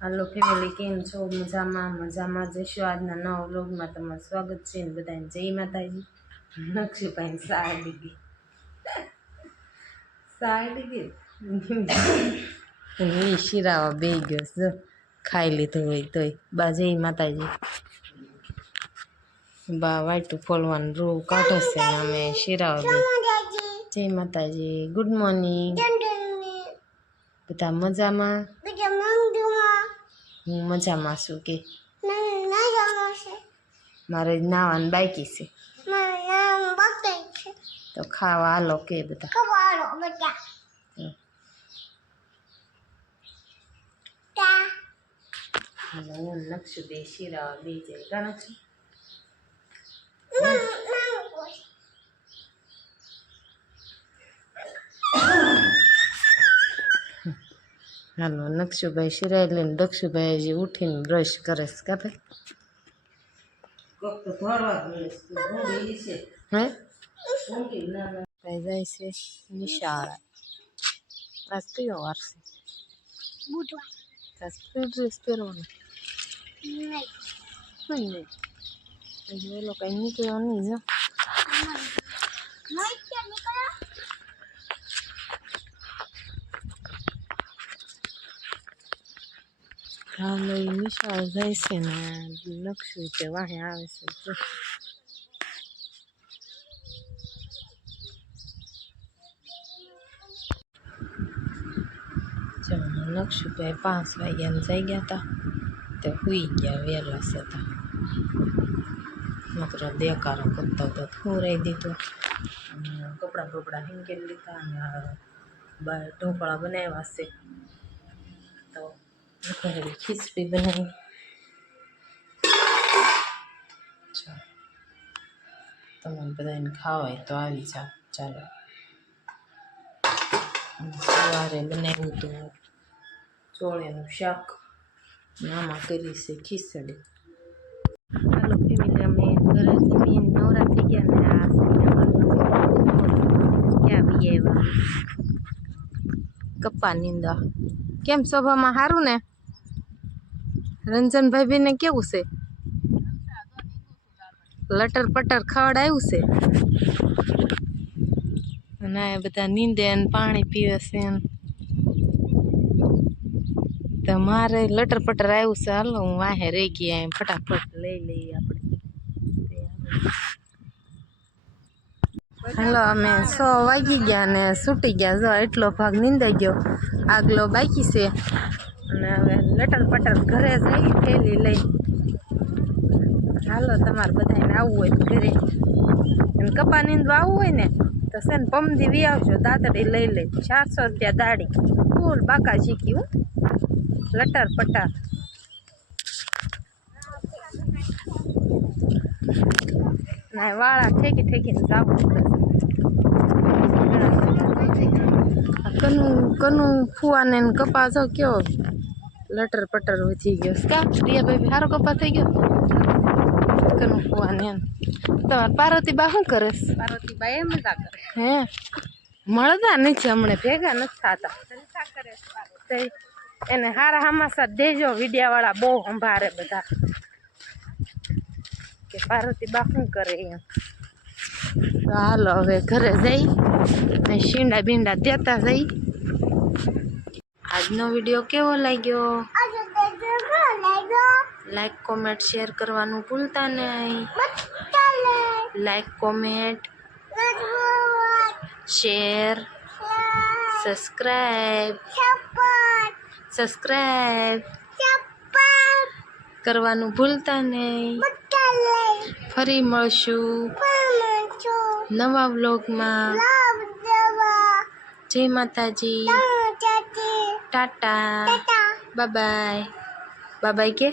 હાલો family, કેમ છો? મજામાં જશો? આજના નવા વ્લોગમાં તમારું સ્વાગત છે ને બધાને જય માતાજી. નક્ષુભાઈ સાડી દીધી શિરાવા બે ગયો છે, ખાઈ લીધું હોય તોય. બા જય માતાજી. બા વાટું ફોલવાનું રૂ કાઢે છે ને અમે શિરાવા બે. જય માતાજી, ગુડ મોર્નિંગ. બધા મજામાં? હું મજામાં છું કે મારે નાવાનું બાકી છે તો ખાવા હાલો કે બધા. હું નકશું બે શિરાવા બે જાય કાં છું. હાલો નક્ષુભાઈ શિરાઈ લઈને દક્ષુભાઈ હજી ઉઠીને બ્રશ કરે છે કા ભાઈ? હે જાય છે નિશાળા. આજ કયો વાર છે? બુધવાર. આજ કયો ડ્રેસ પહેરવાનો? નહીં હજી ઓલો કઈ નીકળ્યો નહીં. જો હાલો એ નિશાળ જાય છે ને નકશું તે વાહે આવે છે. નક્ષુભાઈ 5 વાગ્યાને જઈ ગયા હતા તે સુઈ ગયા વહેલા હતા. માત્ર દેકારો કરતો હતો, ખવડાવી દીધું. કપડાં બપડા હિંકેલી લીધા અને બાર ઢોકળા બનાવ્યા છે તો ઘરેલી ખીચડી બનાવી. તમને બધાને ખાવાય તો આવી જાવ. ચાલો, સવારે બનાવ્યું હતું ચોળીનું શાક, આમાં કરી છે ખીચડી. હાલો ફેમિલી, અમે ઘરે જમીન નવરા થઈ ગયા ને આ ક્યાં બી આવ્યા કપ્પા નીંદા. કેમ સભામાં સારું ને? રંજનભાઈ બેને કેવું છે? લટર પટર ખવડાવ્યું છે અને બધા નીંદે ને પાણી પીવે છે. તો મારે લટર પટર આવ્યું છે. હાલો હું વાહે રહી ગયા, ફટાફટ લઈ લઈએ આપણે. હાલો અમે 6 વાગી ગયા ને છૂટી ગયા. જો એટલો ભાગ નીંદાઈ ગયો, આગલો બાકી છે અને હવે લટર પટર ઘરે જઈ થેલી લઈ. હાલો તમારે બધાને આવવું હોય તો ઘરે અને કપા નીંદવા આવવું હોય ને તો છે ને પમદી વી આવજો, દાદડી લઈ લઈ. 400 રૂપિયા દાડી, ફૂલ બાકા શીખી હું લટર પટર. ના વાળા ઠેકી ઠેકીને જવું કનું ફુવાને કપા જો કયો લટર પટર વધી ગયો. કા રિયાભાઈ સારો કપા થઈ ગયો કનું ફુવાને. તમારે પાર્વતી બા શું કરે? પાર્વતી બા એ મજા કરે. હે મળતા નથી હમણાં, ભેગા નથી થતા. એને હારા હમાસા દેજો, વિડિયા વાળા બહુ સંભારે બધા કે પાર્વતી બા શું કરે એમ. તો હાલો હવે ઘરે જઈ ને શીંડા બીંડા દેતા જઈ. આજનો વિડીયો કેવો લાગ્યો? લાઈક કોમેન્ટ શેર કરવાનું ભૂલતા નહીં. લાઈક કોમેન્ટ શેર સબસ્ક્રાઈબ કરવાનું ભૂલતા નહીં. ફરી મળશું નવા વ્લોગમાં. જય માતાજી, Tata, bye bye. Bye bye કે